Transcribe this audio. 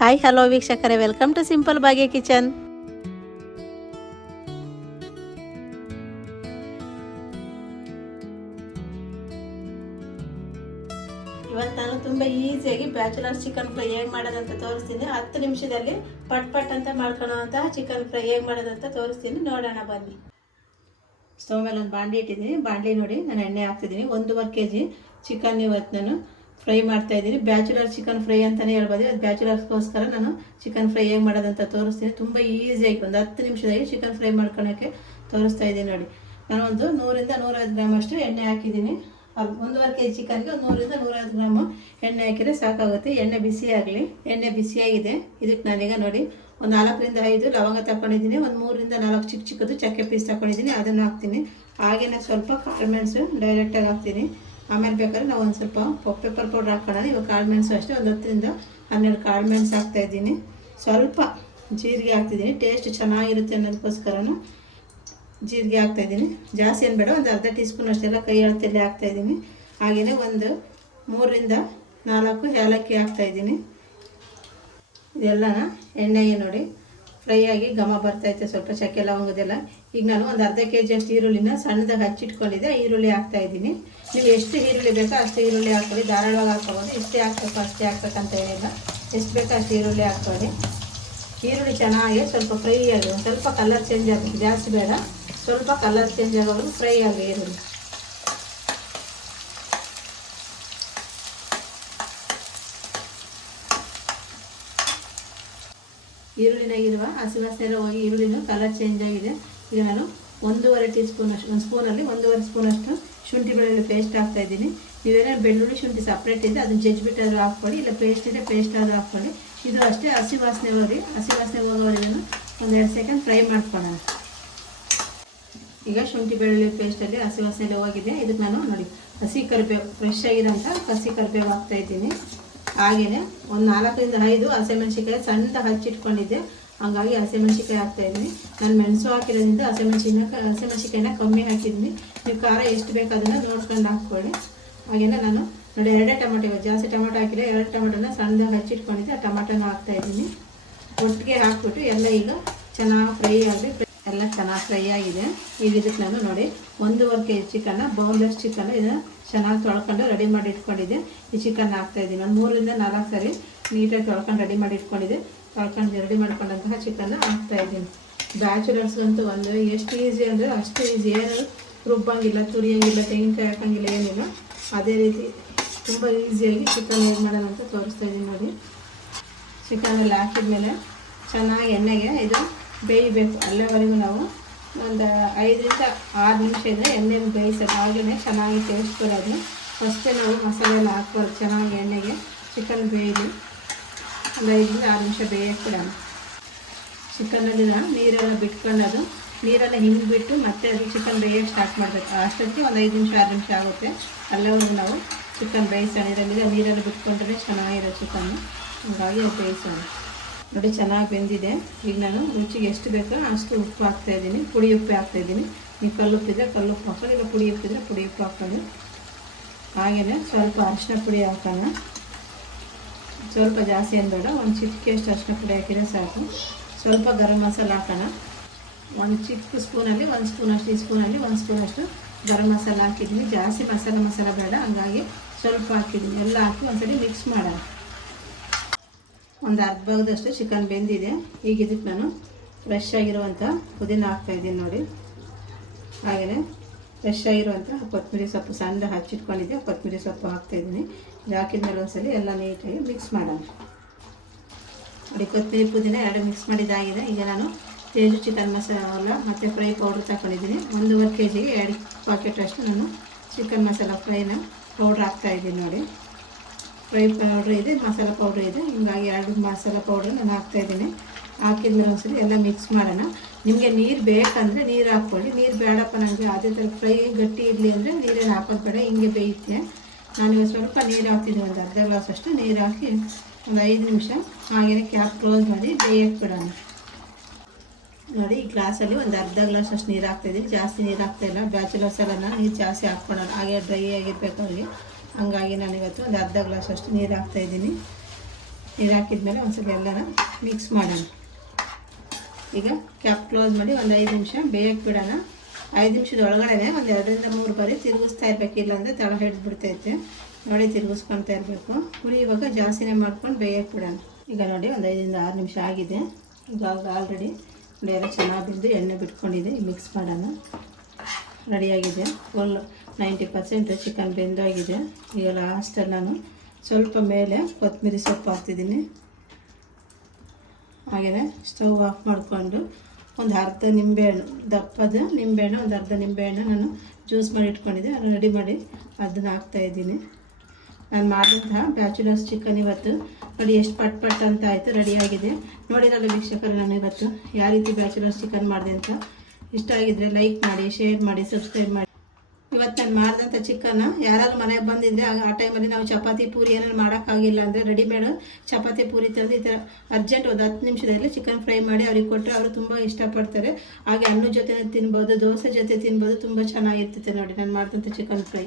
Hi hello ವೀಕ್ಷಕರೇ, welcome to simple Bhagya kitchen. ಇವತ್ತು ನಾನು ತುಂಬ ಈಸಿಯಾಗಿ ಬ್ಯಾಚುಲರ್ ಚಿಕನ್ ಫ್ರೈ ಹೇಗೆ ಮಾಡೋದಂತ ತೋರಿಸ್ತೀನಿ. 10 ನಿಮಿಷದಲ್ಲಿ ಪಟ್ ಅಂತ ಮಾಡ್ಕೊಳ್ಳೋಂತಹ ಚಿಕನ್ ಫ್ರೈ ಹೇಗೆ ಮಾಡೋದಂತ ತೋರಿಸ್ತೀನಿ, ನೋಡೋಣ ಬನ್ನಿ. ಸ್ಟವ್ ಮೇಲೆ ಒಂದು ಬಾಂಡ್ಲಿ ಇಟ್ಟಿದ್ದೀನಿ. ಬಾಂಡ್ಲಿ ನೋಡಿ, ನಾನು ಎಣ್ಣೆ ಹಾಕ್ತಿದ್ದೀನಿ. 1.5 kg ಚಿಕನ್ ಇವತ್ತು ನಾನು ಫ್ರೈ ಮಾಡ್ತಾ ಇದ್ದೀನಿ. ಬ್ಯಾಚುಲರ್ ಚಿಕನ್ ಫ್ರೈ ಅಂತಲೇ ಹೇಳ್ಬೋದು. ಅದು ಬ್ಯಾಚುಲರ್ಸ್ಗೋಸ್ಕರ ನಾನು ಚಿಕನ್ ಫ್ರೈ ಹೇಗೆ ಮಾಡೋದಂತ ತೋರಿಸ್ತೀನಿ. ತುಂಬ ಈಸಿಯಾಗಿ ಒಂದು 10 ನಿಮಿಷದಾಗಿ ಚಿಕನ್ ಫ್ರೈ ಮಾಡ್ಕೊಳ್ಳೋಕ್ಕೆ ತೋರಿಸ್ತಾ ಇದ್ದೀನಿ ನೋಡಿ. ನಾನು ಒಂದು 100 ರಿಂದ 150 ಗ್ರಾಮ್ ಅಷ್ಟು ಎಣ್ಣೆ ಹಾಕಿದ್ದೀನಿ. 1.5 kg ಚಿಕನ್ಗೆ 100 ರಿಂದ 150 ಗ್ರಾಮ್ ಎಣ್ಣೆ ಹಾಕಿದರೆ ಸಾಕಾಗುತ್ತೆ. ಎಣ್ಣೆ ಬಿಸಿ ಆಗಲಿ. ಎಣ್ಣೆ ಬಿಸಿಯಾಗಿದೆ. ಇದಕ್ಕೆ ನಾನೀಗ ನೋಡಿ ಒಂದು 4 ರಿಂದ 5 ಲವಂಗ ತಗೊಂಡಿದ್ದೀನಿ. ಒಂದು 3 ರಿಂದ 4 ಚಿಕ್ಕದು ಚಕ್ಕೆ ಪೀಸ್ ತಗೊಂಡಿದ್ದೀನಿ, ಅದನ್ನು ಹಾಕ್ತೀನಿ. ಹಾಗೆಯೇ ಸ್ವಲ್ಪ ಕಾಳು ಮೆಣಸು ಡೈರೆಕ್ಟಾಗಿ ಹಾಕ್ತೀನಿ. ಆಮೇಲೆ ಬೇಕಾದ್ರೆ ನಾವು ಒಂದು ಸ್ವಲ್ಪ ಪೆಪ್ಪರ್ ಪೌಡ್ರ್ ಹಾಕೋಣ. ಇವಾಗ ಕಾಳು ಮೆಣಸು ಅಷ್ಟೇ ಒಂದು 10 ರಿಂದ 12 ಕಾಳು ಮೆಣಸು ಹಾಕ್ತಾಯಿದ್ದೀನಿ. ಸ್ವಲ್ಪ ಜೀರಿಗೆ ಹಾಕ್ತಿದ್ದೀನಿ, ಟೇಸ್ಟ್ ಚೆನ್ನಾಗಿರುತ್ತೆ ಅನ್ನೋದಕ್ಕೋಸ್ಕರನೂ ಜೀರಿಗೆ ಹಾಕ್ತಾಯಿದ್ದೀನಿ. ಜಾಸ್ತಿ ಏನು ಬೇಡ, ಒಂದು ಅರ್ಧ ಟೀ ಸ್ಪೂನ್ ಅಷ್ಟೆಲ್ಲ ಕೈ ಅಳತೆಯಲ್ಲಿ ಹಾಕ್ತಾಯಿದ್ದೀನಿ. ಹಾಗೆಯೇ ಒಂದು 3 ರಿಂದ 4 ಏಲಕ್ಕಿ ಹಾಕ್ತಾಯಿದ್ದೀನಿ. ಇದೆಲ್ಲನ ಎಣ್ಣೆಗೆ ನೋಡಿ ಫ್ರೈ ಆಗಿ ಘಮ ಬರ್ತೈತೆ, ಸ್ವಲ್ಪ ಚಕ್ಕೆ ಲವಂಗದೆಲ್ಲ. ಈಗ ನಾನು ಒಂದು ಅರ್ಧ kg ಅಷ್ಟು ಈರುಳ್ಳಿನ ಸಣ್ಣದಾಗಿ ಹಚ್ಚಿಟ್ಕೊಂಡಿದ್ದೆ, ಈರುಳ್ಳಿ ಹಾಕ್ತಾಯಿದ್ದೀನಿ. ನೀವು ಎಷ್ಟು ಈರುಳ್ಳಿ ಬೇಕೋ ಅಷ್ಟು ಈರುಳ್ಳಿ ಹಾಕ್ಕೊಳ್ಳಿ, ಧಾರಾಳವಾಗಿ ಹಾಕ್ಕೋಬೋದು. ಇಷ್ಟೇ ಹಾಕ್ಬೇಕು ಅಷ್ಟೇ ಹಾಕ್ಬೇಕಂತ ಏನಿಲ್ಲ, ಎಷ್ಟು ಬೇಕೋ ಅಷ್ಟು ಈರುಳ್ಳಿ ಹಾಕ್ಕೊಳ್ಳಿ. ಈರುಳ್ಳಿ ಚೆನ್ನಾಗಿ ಸ್ವಲ್ಪ ಫ್ರೈ ಆಗಿ ಒಂದು ಸ್ವಲ್ಪ ಕಲರ್ ಚೇಂಜ್ ಆಗಬೇಕು, ಜಾಸ್ತಿ ಬೇಡ, ಸ್ವಲ್ಪ ಕಲರ್ ಚೇಂಜ್ ಆಗೋದು ಫ್ರೈ ಆಗಿ ಈರುಳ್ಳಿ. ಈರುಳ್ಳಿನಾಗಿರುವ ಹಸಿ ವಾಸನೆ ಎಲ್ಲ ಹೋಗಿ ಈರುಳ್ಳಿನೂ ಕಲರ್ ಚೇಂಜ್ ಆಗಿದೆ. ಈಗ ನಾನು 1.5 ಟೀ ಸ್ಪೂನ್ ಅಷ್ಟು, ಒಂದು ಸ್ಪೂನಲ್ಲಿ 1.5 ಸ್ಪೂನ್ ಅಷ್ಟು ಶುಂಠಿ ಬೆಳ್ಳುಳ್ಳಿ ಪೇಸ್ಟ್ ಹಾಕ್ತಾಯಿದ್ದೀನಿ. ನೀವೇನಾದ್ರು ಬೆಳ್ಳುಳ್ಳಿ ಶುಂಠಿ ಸಪ್ರೇಟ್ ಇದೆ ಅದನ್ನು ಜಜ್ಜಿಬಿಟ್ಟಾದ್ರೂ ಹಾಕ್ಕೊಳ್ಳಿ, ಇಲ್ಲ ಪೇಸ್ಟ್ ಇದೆ ಪೇಸ್ಟ್ ಆದರೂ ಹಾಕ್ಕೊಳ್ಳಿ. ಇದು ಅಷ್ಟೇ ಹಸಿ ವಾಸನೆ ಹೋಗಿ, ಹಸಿ ವಾಸನೆ ಹೋಗೋವರೆಗೂ ಒಂದು 2 ಸೆಕೆಂಡ್ ಫ್ರೈ ಮಾಡ್ಕೊಳ್ಳೋಣ. ಈಗ ಶುಂಠಿ ಬೆಳ್ಳುಳ್ಳಿ ಪೇಸ್ಟಲ್ಲಿ ಹಸಿ ವಾಸನೆ ಎಲ್ಲ ಹೋಗಿದೆ. ಇದಕ್ಕೆ ನಾನು ನೋಡಿ ಹಸಿ ಕರಿಬೇವು, ಫ್ರೆಶ್ ಆಗಿರೋಂಥ ಹಸಿ ಕರಿಬೇವು ಹಾಕ್ತಾಯಿದ್ದೀನಿ. ಹಾಗೆಯೇ ಒಂದು 4 ರಿಂದ 5 ಹಸಿಮೆಣ್ಸಿಕಾಯಿ ಸಣ್ಣದಾಗಿ ಹಚ್ಚಿಟ್ಕೊಂಡಿದ್ದೆ, ಹಾಗಾಗಿ ಹಸಿಮೆಣ್ಸಿಕಾಯಿ ಹಾಕ್ತಾಯಿದ್ದೀನಿ. ನಾನು ಮೆಣಸು ಹಾಕಿರೋದ್ರಿಂದ ಹಸಿಮೆಣ್ಸಿಕಾಯಿನ ಕಮ್ಮಿ ಹಾಕಿದ್ದೀನಿ. ನೀವು ಖಾರ ಎಷ್ಟು ಬೇಕು ಅದನ್ನು ನೋಡ್ಕೊಂಡು ಹಾಕ್ಕೊಳ್ಳಿ. ಹಾಗೆಯೇ ನಾನು ನೋಡಿ 2 ಟೊಮೆಟೊ, ಜಾಸ್ತಿ ಟೊಮೆಟೊ ಹಾಕಿಲ್ಲ, 2 ಟೊಮೆಟೊನ ಸಣ್ಣದಾಗಿ ಹಚ್ಚಿಟ್ಕೊಂಡಿದ್ದೆ, ಆ ಟೊಮೆಟೊನ ಹಾಕ್ತಾಯಿದ್ದೀನಿ. ಒಟ್ಟಿಗೆ ಹಾಕ್ಬಿಟ್ಟು ಎಲ್ಲ ಈಗ ಚೆನ್ನಾಗಿ ಫ್ರೈ ಆಗಿ ಎಲ್ಲ ಚೆನ್ನಾಗಿ ಫ್ರೈ ಆಗಿದೆ. ಈಗ ಇದಕ್ಕೆ ನಾನು ನೋಡಿ 1.5 kg ಚಿಕನ್ನ, ಬೋನ್ಲೆಸ್ ಚಿಕನ್, ಇದನ್ನು ಚೆನ್ನಾಗಿ ತೊಳ್ಕೊಂಡು ರೆಡಿ ಮಾಡಿ ಇಟ್ಕೊಂಡಿದ್ದೆ. ಈ ಚಿಕನ್ ಹಾಕ್ತಾಯಿದ್ದೀನಿ. ಒಂದು 3 ರಿಂದ 4 ಸಾರಿ ನೀಟಾಗಿ ತೊಳ್ಕೊಂಡು ರೆಡಿ ಮಾಡಿ ಇಟ್ಕೊಂಡಿದ್ದೆ. ತೊಳ್ಕೊಂಡು ರೆಡಿ ಮಾಡ್ಕೊಂಡಂತಹ ಚಿಕನ್ನ ಹಾಕ್ತಾಯಿದ್ದೀನಿ. ಬ್ಯಾಚುಲರ್ಸ್ಗಂತೂ ಒಂದು ಎಷ್ಟು ಈಸಿ ಅಂದರೆ ಅಷ್ಟು ಈಸಿ, ಏನು ರುಬ್ಬಂಗಿಲ್ಲ, ತುರಿಯಂಗಿಲ್ಲ, ತೆಂಗಿನಕಾಯಿ ಹಾಕೋಂಗಿಲ್ಲ, ಏನಿಲ್ಲ. ಅದೇ ರೀತಿ ತುಂಬ ಈಸಿಯಾಗಿ ಚಿಕನ್ ಹೇಗೆ ಮಾಡೋಣ ಅಂತ ತೋರಿಸ್ತಾಯಿದ್ದೀನಿ ನೋಡಿ. ಚಿಕನಲ್ಲಿ ಹಾಕಿದ್ಮೇಲೆ ಚೆನ್ನಾಗಿ ಎಣ್ಣೆಗೆ ಇದು ಬೇಯಬೇಕು. ಅಲ್ಲಿವರೆಗೂ ನಾವು ಒಂದು 5 ರಿಂದ 6 ನಿಮಿಷ ಇದ್ದರೆ ಎಣ್ಣೆ ಬೇಯಿಸೋದು, ಹಾಗೆಯೇ ಚೆನ್ನಾಗಿ ಟೇಸ್ಟ್ ಬರೋದು. ಫಸ್ಟೇ ನಾವು ಮಸಾಲೆ ಎಲ್ಲ ಹಾಕ್ಬಾರ್ದು, ಚೆನ್ನಾಗಿ ಎಣ್ಣೆಗೆ ಚಿಕನ್ ಬೇಯಲಿ. ಒಂದು 5 ರಿಂದ 6 ನಿಮಿಷ ಬೇಯಕ್ಕೆ ಬಿಡೋಣ. ಚಿಕನಲ್ಲಿ ನೀರೆಲ್ಲ ಬಿಟ್ಕೊಳ್ಳೋದು, ನೀರೆಲ್ಲ ಹಿಂಗಿಬಿಟ್ಟು ಮತ್ತೆ ಅದು ಚಿಕನ್ ಬೇಯೋಕ್ಕೆ ಸ್ಟಾರ್ಟ್ ಮಾಡಬೇಕು. ಅಷ್ಟೊತ್ತಿಗೆ ಒಂದು 5 ನಿಮಿಷ 6 ನಿಮಿಷ ಆಗುತ್ತೆ. ಅಲ್ಲಿವರೆಗೂ ನಾವು ಚಿಕನ್ ಬೇಯಿಸೋಣ. ಇದರಲ್ಲಿ ನೀರೆಲ್ಲ ಬಿಟ್ಕೊಂಡ್ರೆ ಚೆನ್ನಾಗಿರೋ ಚಿಕನ್ನು, ಹಾಗಾಗಿ ಅದು ಬೇಯಿಸೋಣ. ನೋಡಿ ಚೆನ್ನಾಗಿ ಬೆಂದಿದೆ. ಈಗ ನಾನು ರುಚಿಗೆ ಎಷ್ಟು ಬೇಕೋ ಅಷ್ಟು ಉಪ್ಪು ಹಾಕ್ತಾಯಿದ್ದೀನಿ. ಪುಡಿ ಉಪ್ಪು ಹಾಕ್ತಾಯಿದ್ದೀನಿ. ನೀವು ಕಲ್ಲುಪ್ಪಿದ್ರೆ ಕಲ್ಲುಪ್ಪು ಹಾಕ್ಕೊಳ್ಳಿ, ಇಲ್ಲ ಪುಡಿ ಉಪ್ಪಿದ್ರೆ ಪುಡಿ ಉಪ್ಪು ಹಾಕ್ಕೊಳ್ಳಿ. ಹಾಗೆಯೇ ಸ್ವಲ್ಪ ಅರಿಶಿನ ಪುಡಿ ಹಾಕೋಣ. ಸ್ವಲ್ಪ ಜಾಸ್ತಿ ಏನು ಬೇಡ, ಒಂದು ಚಿಟಿಕೆಯಷ್ಟು ಅರಿಶಿನ ಪುಡಿ ಹಾಕಿದರೆ ಸಾಕು. ಸ್ವಲ್ಪ ಗರಂ ಮಸಾಲ ಹಾಕೋಣ. ಒಂದು ಚಿಕ್ಕ ಸ್ಪೂನಲ್ಲಿ 1 ಸ್ಪೂನ್ ಅಷ್ಟು, ಈ ಸ್ಪೂನಲ್ಲಿ 1 ಸ್ಪೂನ್ ಅಷ್ಟು ಗರಂ ಮಸಾಲ ಹಾಕಿದ್ದೀನಿ. ಜಾಸ್ತಿ ಮಸಾಲ ಬೇಡ, ಹಂಗಾಗಿ ಸ್ವಲ್ಪ ಹಾಕಿದ್ದೀನಿ. ಎಲ್ಲ ಹಾಕಿ ಒಂದ್ಸರಿ ಮಿಕ್ಸ್ ಮಾಡೋಣ. ಒಂದು ಅರ್ಧ ಭಾಗದಷ್ಟು ಚಿಕನ್ ಬೆಂದಿದೆ. ಈಗ ಇದಕ್ಕೆ ನಾನು ಫ್ರೆಶ್ ಆಗಿರುವಂಥ ಪುದೀನ ಹಾಕ್ತಾಯಿದ್ದೀನಿ ನೋಡಿ. ಹಾಗೆಯೇ ಫ್ರೆಶ್ ಆಗಿರುವಂಥ ಕೊತ್ತಂಬರಿ ಸೊಪ್ಪು ಸಣ್ಣ ಹಚ್ಚಿಟ್ಕೊಂಡಿದ್ದೆ, ಕೊತ್ತಂಬರಿ ಸೊಪ್ಪು ಹಾಕ್ತಾಯಿದ್ದೀನಿ. ಇದು ಹಾಕಿದ್ಮೇಲೆ ಒಂದ್ಸಲಿ ಎಲ್ಲ ನೀಟಾಗಿ ಮಿಕ್ಸ್ ಮಾಡೋಣ ನೋಡಿ. ಕೊತ್ತಂಬರಿ ಪುದೀನ 2 ಮಿಕ್ಸ್ ಮಾಡಿದ್ದಾಗಿದೆ. ಈಗ ನಾನು ತೇಜು ಚಿಕನ್ ಮಸಾಲ ಮತ್ತು ಫ್ರೈ ಪೌಡ್ರ್ ತಗೊಂಡಿದ್ದೀನಿ. 1.5 kgಗೆ 2 ಪಾಕೆಟ್ ಅಷ್ಟು ನಾನು ಚಿಕನ್ ಮಸಾಲ ಫ್ರೈನ ಪೌಡ್ರ್ ಹಾಕ್ತಾಯಿದ್ದೀನಿ ನೋಡಿ. ಫ್ರೈ ಪೌಡ್ರ್ ಇದೆ, ಮಸಾಲ ಪೌಡ್ರ್ ಇದೆ, ಹೀಗಾಗಿ 2 ಮಸಾಲ ಪೌಡ್ರ್ ನಾನು ಹಾಕ್ತಾಯಿದ್ದೀನಿ. ಹಾಕಿದ್ಮೇಲೆ ಒಂದ್ಸರಿ ಎಲ್ಲ ಮಿಕ್ಸ್ ಮಾಡೋಣ. ನಿಮಗೆ ನೀರು ಬೇಕಂದರೆ ನೀರು ಹಾಕ್ಕೊಳ್ಳಿ, ನೀರು ಬೇಡಪ್ಪ ನನಗೆ ಅದೇ ಥರ ಫ್ರೈ ಗಟ್ಟಿ ಇರಲಿ ಅಂದರೆ ನೀರೇನು ಹಾಕೋದು ಬೇಡ, ಹಿಂಗೆ ಬೇಯುತ್ತೆ. ನಾನಿವಾಗ ಸ್ವಲ್ಪ ನೀರು ಹಾಕ್ತಿದ್ದೀನಿ, ಒಂದು ಅರ್ಧ ಗ್ಲಾಸ್ ಅಷ್ಟು ನೀರು ಹಾಕಿ ಒಂದು 5 ನಿಮಿಷ ಹಾಗೆಯೇ ಕ್ಯಾಪ್ ಕ್ಲೋಸ್ ಮಾಡಿ ಬೇಯಕ್ಕೆ ಬಿಡೋಣ ನೋಡಿ. ಈ ಗ್ಲಾಸಲ್ಲಿ ಒಂದು ಅರ್ಧ ಗ್ಲಾಸ್ ಅಷ್ಟು ನೀರು ಹಾಕ್ತಾಯಿದ್ದೀನಿ, ಜಾಸ್ತಿ ನೀರು ಹಾಕ್ತಾಯಿಲ್ಲ. ಬ್ಯಾಚುಲರ್ಸ್ ಎಲ್ಲ ನೀರು ಜಾಸ್ತಿ ಹಾಕ್ಕೊಳ್ಳೋಣ, ಹಾಗೆ ಡ್ರೈ ಆಗಿರಬೇಕು ಅಲ್ಲಿ. ಹಂಗಾಗಿ ನಾನಿವತ್ತು ಒಂದು ಅರ್ಧ ಗ್ಲಾಸ್ ಅಷ್ಟು ನೀರು ಹಾಕ್ತಾಯಿದ್ದೀನಿ. ನೀರು ಹಾಕಿದ್ಮೇಲೆ ಒಂದ್ಸಲ ಎಲ್ಲನ ಮಿಕ್ಸ್ ಮಾಡೋಣ. ಈಗ ಕ್ಯಾಪ್ ಕ್ಲೋಸ್ ಮಾಡಿ ಒಂದು 5 ನಿಮಿಷ ಬೇಯಕ್ಕೆ ಬಿಡೋಣ. 5 ನಿಮಿಷದ ಒಳಗಡೆ ಒಂದು 2 ರಿಂದ 3 ಬಾರಿ ತಿರುಗಿಸ್ತಾ ಇರಬೇಕಿಲ್ಲ ಅಂದರೆ ತಳ ಹಿಡಿದ್ಬಿಡ್ತೈತೆ. ನೋಡಿ ತಿರುಗಿಸ್ಕೊಳ್ತಾ ಇರಬೇಕು. ಹುಳಿ ಇವಾಗ ಜಾಸ್ತಿನೇ ಮಾಡ್ಕೊಂಡು ಬೇಯಕ್ಕೆ ಬಿಡೋಣ. ಈಗ ನೋಡಿ ಒಂದು 5 ರಿಂದ 6 ನಿಮಿಷ ಆಗಿದೆ. ಈಗ ಆಲ್ರೆಡಿ ಎಲ್ಲ ಚೆನ್ನಾಗಿ ಬಿದ್ದು ಎಣ್ಣೆ ಬಿಟ್ಕೊಂಡಿದೆ. ಮಿಕ್ಸ್ ಮಾಡೋಣ. ರೆಡಿಯಾಗಿದೆ. ಫುಲ್ 90% ಚಿಕನ್ ಬೆಂದಾಗಿದೆ. ಈಗ ಲಾಸ್ಟಲ್ಲಿ ನಾನು ಸ್ವಲ್ಪ ಮೇಲೆ ಕೊತ್ತಂಬರಿ ಸೊಪ್ಪು ಹಾಕ್ತಿದ್ದೀನಿ. ಹಾಗೆಯೇ ಸ್ಟವ್ ಆಫ್ ಮಾಡಿಕೊಂಡು ಒಂದು ಅರ್ಧ ನಿಂಬೆಹಣ್ಣು, ದಪ್ಪದ ನಿಂಬೆಹಣ್ಣು, ಒಂದು ಅರ್ಧ ನಿಂಬೆಹಣ್ಣು ನಾನು ಜ್ಯೂಸ್ ಮಾಡಿ ಇಟ್ಕೊಂಡಿದ್ದೆ, ಅದನ್ನು ರೆಡಿ ಮಾಡಿ ಅದನ್ನು ಹಾಕ್ತಾಯಿದ್ದೀನಿ. ನಾನು ಮಾಡಿದಂತಹ ಬ್ಯಾಚುಲರ್ಸ್ ಚಿಕನ್ ಇವತ್ತು ನೋಡಿ ಎಷ್ಟು ಪಟ್ ಅಂತ ಆಯಿತು, ರೆಡಿಯಾಗಿದೆ. ನೋಡಿರಲ್ಲ ವೀಕ್ಷಕರು, ನಾನು ಇವತ್ತು ಯಾವ ರೀತಿ ಬ್ಯಾಚುಲರ್ಸ್ ಚಿಕನ್ ಮಾಡಿದೆ ಅಂತ. ಇಷ್ಟ ಆಗಿದ್ದರೆ ಲೈಕ್ ಮಾಡಿ, ಶೇರ್ ಮಾಡಿ, ಸಬ್ಸ್ಕ್ರೈಬ್ ಮಾಡಿ. ಇವತ್ತು ನಾನು ಮಾಡಿದಂಥ ಚಿಕನ್ನ ಯಾರಾದ್ರೂ ಮನೆಗೆ ಬಂದಿದ್ದರೆ ಆ ಟೈಮಲ್ಲಿ ನಾವು ಚಪಾತಿ ಪೂರಿ ಏನಾದ್ರು ಮಾಡೋಕ್ಕಾಗಿಲ್ಲ ಅಂದರೆ ರೆಡಿಮೇಡ್ ಚಪಾತಿ ಪೂರಿ ತಂದು ಈ ಥರ ಅರ್ಜೆಂಟ್ ಒಂದು 10 ನಿಮಿಷದಲ್ಲಿ ಚಿಕನ್ ಫ್ರೈ ಮಾಡಿ ಅವ್ರಿಗೆ ಕೊಟ್ಟರೆ ಅವರು ತುಂಬ ಇಷ್ಟಪಡ್ತಾರೆ. ಹಾಗೆ ಅನ್ನದ ಜೊತೆ ತಿನ್ಬೋದು, ದೋಸೆ ಜೊತೆ ತಿನ್ಬೋದು. ತುಂಬ ಚೆನ್ನಾಗಿರ್ತೈತೆ ನೋಡಿ ನಾನು ಮಾಡಿದಂಥ ಚಿಕನ್ ಫ್ರೈ.